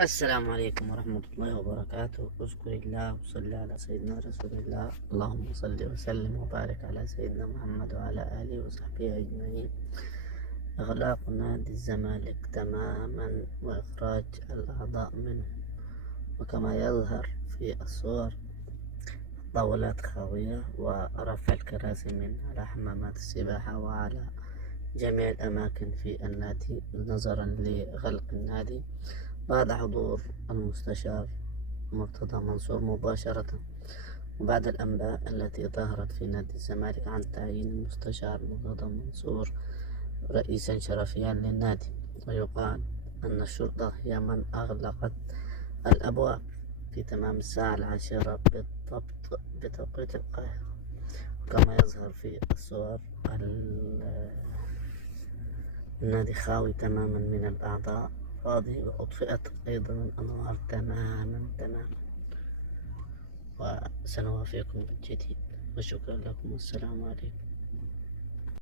السلام عليكم ورحمة الله وبركاته. أشكر الله وصلي على سيدنا رسول الله. اللهم صل وسلم وبارك على سيدنا محمد وعلى آله وصحبه أجمعين. إغلاق نادي الزمالك تماما وإخراج الأعضاء منه، وكما يظهر في الصور طاولات خاوية ورفع الكراسي من على حمامات السباحة وعلى جميع الأماكن في النادي نظرا لغلق النادي بعد حضور المستشار مرتضى منصور مباشرة، وبعد الأنباء التي ظهرت في نادي الزمالك عن تعيين المستشار مرتضى منصور رئيسا شرفيا للنادي. ويقال أن الشرطة هي من أغلقت الأبواب في تمام الساعة 10 بالضبط بتوقيت القاهرة. وكما يظهر في الصور النادي خاوي تماما من الأعضاء، فاضي، وأطفئت أيضا الأنوار تماما. وسنوافيكم بالجديد، وشكرا لكم والسلام عليكم.